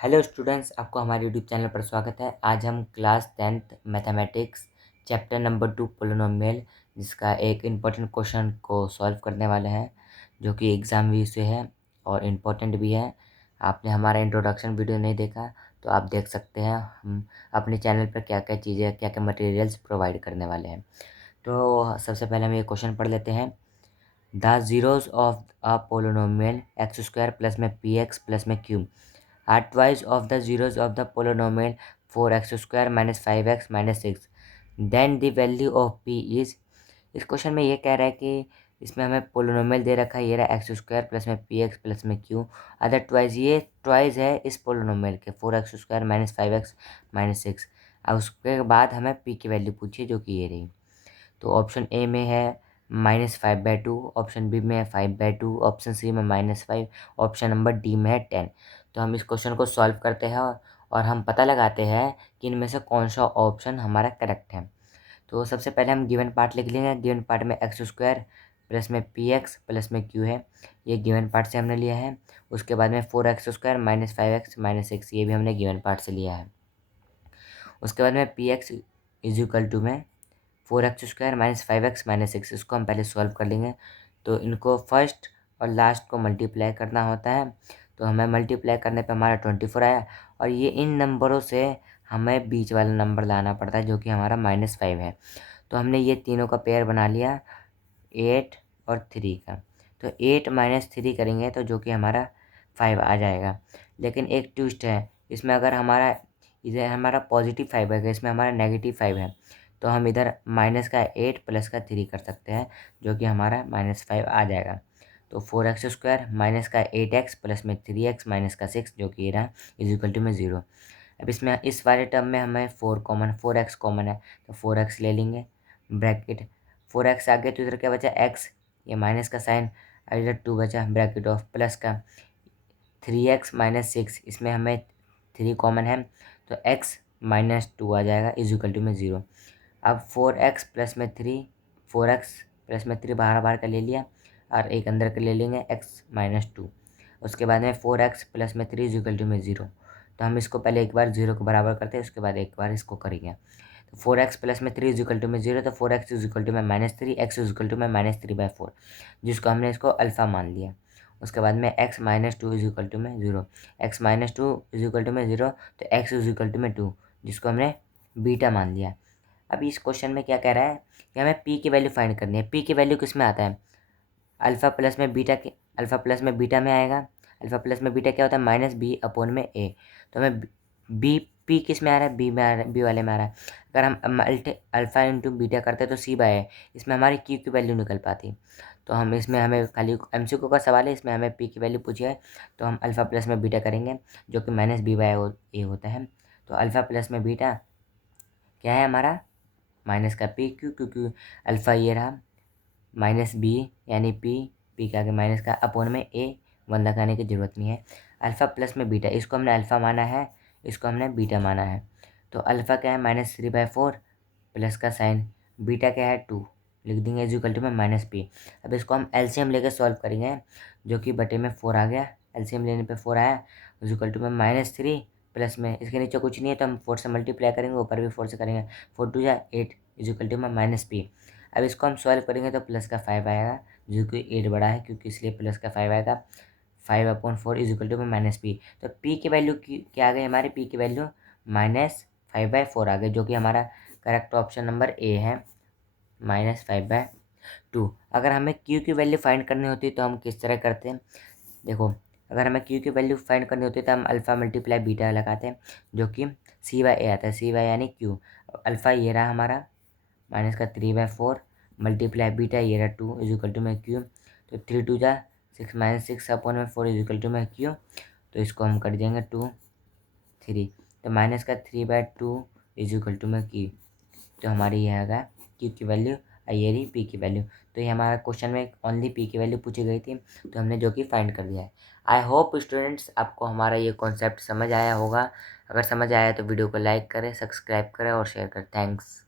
Hello students, आपको हमारे YouTube channel पर स्वागत है। आज हम class 10th mathematics chapter number 2 polynomial जिसका एक इम्पोर्टेंट क्वेश्चन को सॉल्व करने वाले हैं, जो कि एग्ज़ाम भी से है और इम्पोर्टेंट भी है। आपने हमारा इंट्रोडक्शन वीडियो नहीं देखा तो आप देख सकते हैं। हम अपने चैनल पर क्या क्या चीज़ें, क्या क्या मटेरियल्स प्रोवाइड करने वाले हैं। तो सबसे पहले हम ये क्वेश्चन पढ़ लेते हैं। The zeros of a polynomial x square plus में पी एक्स प्लस में Q are twice of the zeros of the polynomial 4x square minus 5x minus 6, then the value of p is। इस question में ये कह रहा है कि इसमें हमें पोलिनोमियल दे रखा है, ये रहा एक्स स्क्वायर प्लस में पी एक्स प्लस में क्यू। अदर ट्वाइस, ये ट्वाइस है इस पोलिनोमियल के 4x square minus 5x minus 6। अब उसके बाद हमें पी की वैल्यू पूछिए, जो कि ये रही। तो ऑप्शन ए में है -5/2, ऑप्शन बी में है 5/2, ऑप्शन सी में -5, ऑप्शन नंबर डी में है 10। तो हम इस क्वेश्चन को सॉल्व करते हैं और हम पता लगाते हैं कि इनमें से कौन सा ऑप्शन हमारा करेक्ट है। तो सबसे पहले हम गिवन पार्ट लिख लेंगे। गिवन पार्ट में एक्स स्क्वायर प्लस में पी एक्स प्लस में क्यू है, ये गिवन पार्ट से हमने लिया है। उसके बाद में 4x square minus 5x minus 6, ये भी हमने गिवन पार्ट से लिया है। उसके बाद में P X is equal to में 4x square minus 5x minus 6, इसको हम पहले सॉल्व कर लेंगे। तो इनको फर्स्ट और लास्ट को मल्टीप्लाई करना होता है। तो हमें मल्टीप्लाई करने पे हमारा 24 आया, और ये इन नंबरों से हमें बीच वाला नंबर लाना पड़ता है, जो कि हमारा -5 है। तो हमने ये तीनों का पेयर बना लिया, 8 और 3 का। तो 8 माइनस 3 करेंगे तो जो कि हमारा 5 आ जाएगा। लेकिन एक ट्विस्ट है इसमें, अगर हमारा इधर हमारा पॉजिटिव 5 है, इसमें हमारा नेगेटिव 5 है, तो हम इधर माइनस का 8 प्लस का 3 कर सकते हैं, जो कि हमारा -5 आ जाएगा। तो 4x स्क्वायर माइनस का 8x प्लस में 3x माइनस का 6, जो कि रहा इज इक्वल टू में 0। अब इसमें इस वाले टर्म में हमें 4x कॉमन है, तो 4x ले लेंगे। ब्रैकेट 4x आ गया तो इधर क्या बचा x, ये माइनस का साइन, और इधर 2 बचा ब्रैकेट ऑफ प्लस का 3x माइनस 6, इसमें हमें 3 कॉमन है, तो x -2 आ जाएगा इज इक्वल टू में 0। अब 4x प्लस में 3, 4x प्लस में 3 बाहर बाहर का ले लिया और एक अंदर का ले लेंगे x -2। उसके बाद में 4x प्लस में 3 इज इक्वल टू में 0। तो हम इसको पहले एक बार 0 को बराबर करते हैं, उसके बाद एक बार इसको करेंगे। तो 4x प्लस में 3 इज इक्वल टू में 0, तो 4x इज इक्वल टू में -3, x इज इक्वल टू में -3/4, जिसको हमने इसको अल्फ़ा मान लिया। उसके बाद में x -2 इज इक्वल टू में 0, x -2 इज इक्वल टू में 0, तो x इज इक्वल टू में 2, जिसको हमने बीटा मान लिया। अब इस क्वेश्चन में क्या कह रहा है कि हमें p की वैल्यू फाइंड करनी है। p की वैल्यू किस में आता है? अल्फ़ा प्लस में बीटा के, अल्फ़ा प्लस में बीटा में आएगा। अल्फ़ा प्लस में बीटा क्या होता है? -b/a। तो हमें बी पी किस में आ रहा है? बी में आ रहा है, बी वाले में आ रहा है। अगर हम अल्फ़ा इंटू बीटा करते तो c/a, इसमें हमारी q की वैल्यू निकल पाती। तो हम इसमें, हमें खाली MCQ का सवाल है, इसमें हमें p की वैल्यू पूछी है, तो हम अल्फ़ा प्लस में बीटा करेंगे, जो कि -b/a होता है। तो अल्फ़ा प्लस में बीटा क्या है हमारा? माइनस का पी क्यू, क्योंकि अल्फ़ा ये रहा, माइनस बी यानी पी के आगे माइनस का, अपोन में ए, 1 लगाने की ज़रूरत नहीं है। अल्फ़ा प्लस में बीटा, इसको हमने अल्फ़ा माना है, इसको हमने बीटा माना है। तो अल्फ़ा क्या है? -3/4 प्लस का साइन, बीटा क्या है? 2, लिख देंगे इज इक्वल टू में -p। अब इसको हम एलसीएम लेकर सॉल्व करेंगे, जो कि बटे में 4 आ गया। एलसीएम लेने पे 4 आया, इज इक्वल टू में -3 प्लस में, इसके नीचे कुछ नहीं है तो हम 4 से मल्टीप्लाई करेंगे, ऊपर भी 4 से करेंगे, 4 2 8 इज इक्वल टू में -p। अब इसको हम सॉल्व करेंगे तो प्लस का 5 आएगा, जो कि 8 बड़ा है, क्योंकि इसलिए प्लस का 5 आएगा। 5/4 इज इक्वल टू में -p। तो p की वैल्यू क्या आ गई हमारी? p की वैल्यू -5/4 आ गई, जो कि हमारा करेक्ट ऑप्शन नंबर ए है, -5/2। अगर हमें q की वैल्यू फाइंड करनी होती तो हम किस तरह करते हैं? देखो, अगर हमें q की वैल्यू फाइंड करनी होती है तो हम अल्फ़ा मल्टीप्लाई बीटा लगाते हैं, जो कि c/a आता है। c/a यानी q, अल्फ़ा ये रहा हमारा माइनस का 3/4 मल्टीप्लाई बीटा ये रहा 2 इज इक्वल टू में q। तो 3 2 6 -6/4 इज इक्वल टू में q। तो इसको हम कर देंगे 2 3, तो माइनस का 3/2 इज इक्वल टू में q। तो हमारी ये आएगा q की वैल्यू, ये रही p की वैल्यू। तो ये हमारा क्वेश्चन में ओनली p की वैल्यू पूछी गई थी, तो हमने जो कि फाइंड कर दिया है। आई होप स्टूडेंट्स आपको हमारा ये कॉन्सेप्ट समझ आया होगा। अगर समझ आया तो वीडियो को लाइक करें, सब्सक्राइब करें और शेयर करें। थैंक्स।